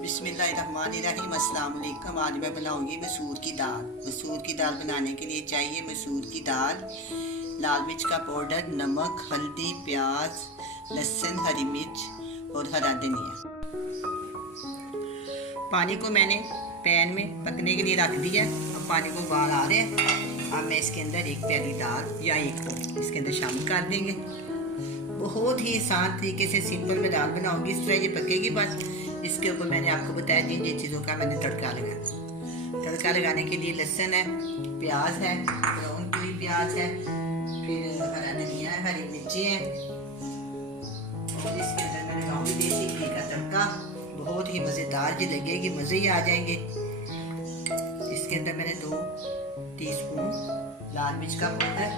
बिस्मिल्लाहिर्रहमानिर्रहीम। अस्सलाम वालेकुम। आज मैं बनाऊंगी मसूर की दाल। मसूर की दाल बनाने के लिए चाहिए मसूर की दाल, लाल मिर्च का पाउडर, नमक, हल्दी, प्याज, लहसुन, हरी मिर्च और हरा धनिया। पानी को मैंने पैन में पकने के लिए रख दिया। अब पानी को उबाल आ रहे हैं। अब मैं इसके अंदर एक प्याली दाल या एक को इसके अंदर शामिल कर देंगे। बहुत ही आसान तरीके से सिंपल में दाल बनाऊंगी। इस तरह ये पकेगी। बस इसके ऊपर मैंने आपको बताया जिन चीज़ों का मैंने तड़का लगाया। तड़का लगाने के लिए लहसुन है, प्याज है, ब्राउन की प्याज है, फिर हरा धनिया है, हरी मिर्ची है और इसके अंदर मैंने लगाऊंगी देसी घी का तड़का। बहुत ही मज़ेदार जी लगेगी, मज़े ही आ जाएंगे। इसके अंदर मैंने 2 टीस्पून लाल मिर्च का पाउडर,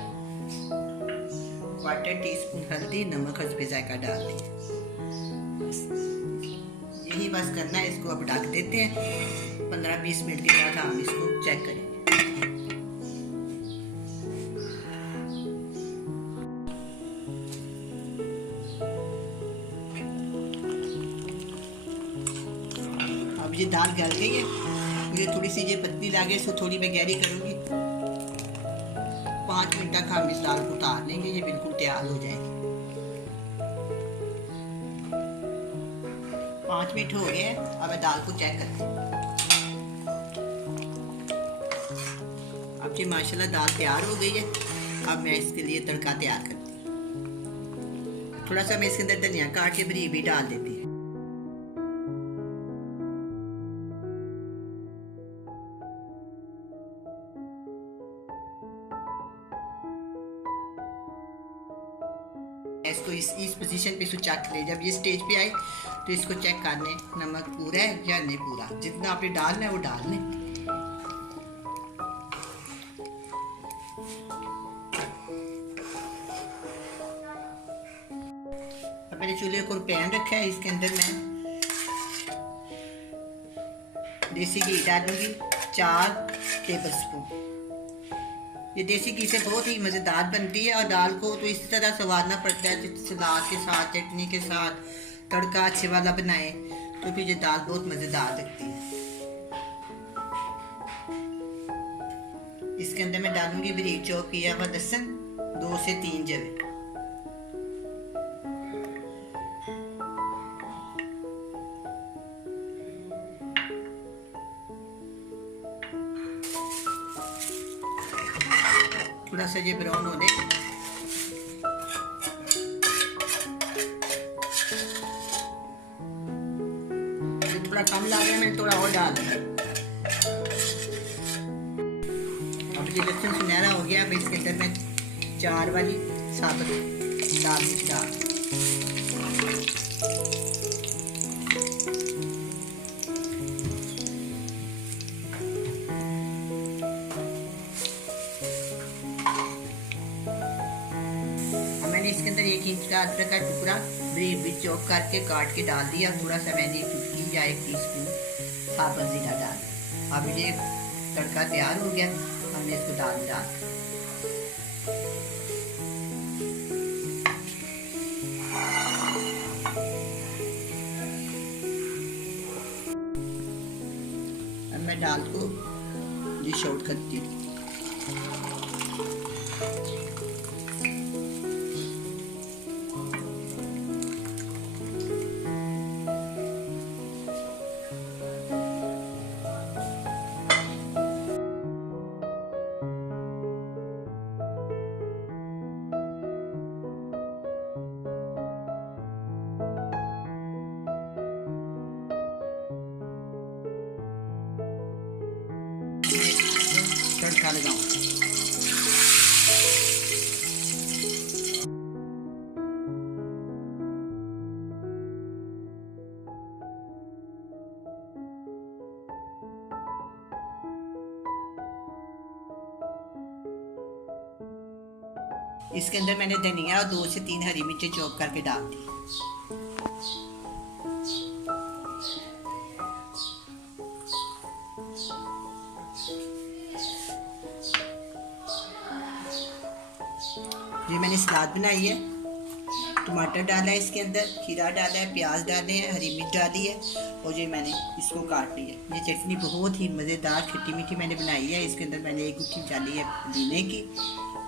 1/4 टीस्पून हल्दी, नमक हस्बे जायका डाल देंगे। यही बस करना है। इसको अब ढक देते हैं। 15-20 मिनट के बाद हम इसको चेक करेंगे। अब ये दाल गल गई है। मुझे थोड़ी सी ये पतली लगे, इसको थोड़ी मैं गहरी करूंगी। 5 मिनट तक हम इस दाल को उतार लेंगे। ये बिल्कुल तैयार हो जाएगी। 5 मिनट हो गए। अब मैं दाल को चेक करती हूँ। अब जी माशाल्लाह दाल तैयार हो गई है। अब मैं इसके लिए तड़का तैयार करती हूँ। थोड़ा सा मैं इसके अंदर धनिया काट के बारीक भी डाल देती हूँ। इसको इस पोजीशन पे इसको चेक ले। जब ये स्टेज पे आए तो इसको चेक करने नमक पूरा है या नहीं पूरा। जितना आपने डालना है वो डाल लें। अब मैंने चूल्हे को पैन रखा है। इसके अंदर मैं देसी घी डालूंगी 4 टेबल स्पून। ये देसी घी से बहुत ही मज़ेदार बनती है। और दाल को तो इस तरह संवारना पड़ता है, सलाद के साथ, चटनी के साथ, तड़का अच्छे वाला बनाए तो फिर ये दाल बहुत मज़ेदार लगती है। इसके अंदर मैं डालूंगी बारीक चॉप किया हुआ लहसुन, 2 से 3 जवे। थोड़ा सा ये ब्राउन होने। थोड़ा कम ला रहा है, मैंने थोड़ा और डाल दिया। अब ये लहसुन सुनहरा हो गया। अब इसके अंदर मैं 4 वाली साबुत लाल मिर्च डाल। मैंने इसके अंदर 1 इंच का अदरक का टुकड़ा बारीक चॉप करके काट के डाल दिया। थोड़ा सा मैंने चुटकी या 1 टीस्पून साबुत जीरा डाल। अब ये तड़का तैयार हो गया। हमने इसको डाल दिया। अब मैं दाल को डिश आउट करती हूँ। तड़का लगाऊं। इसके अंदर मैंने धनिया और 2 से 3 हरी मिर्चें चॉप करके डाल दी। ये मैंने सलाद बनाई है। टमाटर डाला है इसके अंदर, खीरा डाला है, प्याज डाले हैं, हरी मिर्च डाली है और ये मैंने इसको काट लिया है। ये चटनी बहुत ही मज़ेदार खट्टी मीठी मैंने बनाई है। इसके अंदर मैंने एक गुच्छी डाली है पुदीने की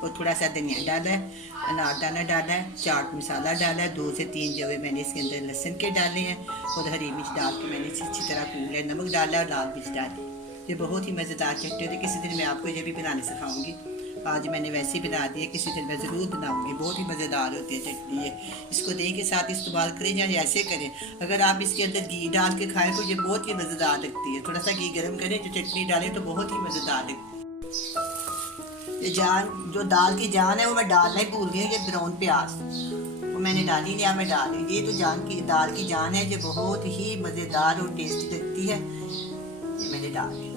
और थोड़ा सा धनिया डाला है, अनारदाना डाला है, चाट मसाला डाला है, 2 से 3 जवे मैंने इसके अंदर लहसुन के डाले हैं और हरी मिर्च डाल के मैंने इसे अच्छी तरह कूट लिया, नमक डाला और लाल मिर्च डाली। ये बहुत ही मज़ेदार चटनी होती है। किसी दिन मैं आपको ये भी बनाने सिखाऊंगी। आज मैंने वैसे ही बना दी है, किसी दिन मैं ज़रूर बनाऊंगी। बहुत ही मज़ेदार होती है चटनी ये। इसको दही के साथ इस्तेमाल करें या ऐसे करें। अगर आप इसके अंदर घी डाल के खाएं तो ये बहुत ही मज़ेदार लगती है। थोड़ा सा घी गर्म करें जो चटनी डालें तो बहुत ही मज़ेदार लगती है। ये जो दाल की जान है वो मैं डालना ही भूल गई। ये ब्राउन प्याज वो मैंने डाल ही लिया, मैं डाल रही। ये तो दाल की जान है, जो बहुत ही मज़ेदार और टेस्टी लगती है। ये मैंने डाल दी।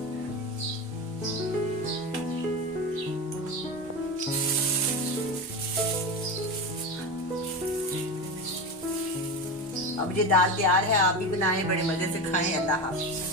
अब ये दाल तैयार है, आप भी बनाएं, बड़े मज़े से खाएं। अल्लाह हाफ़िज़।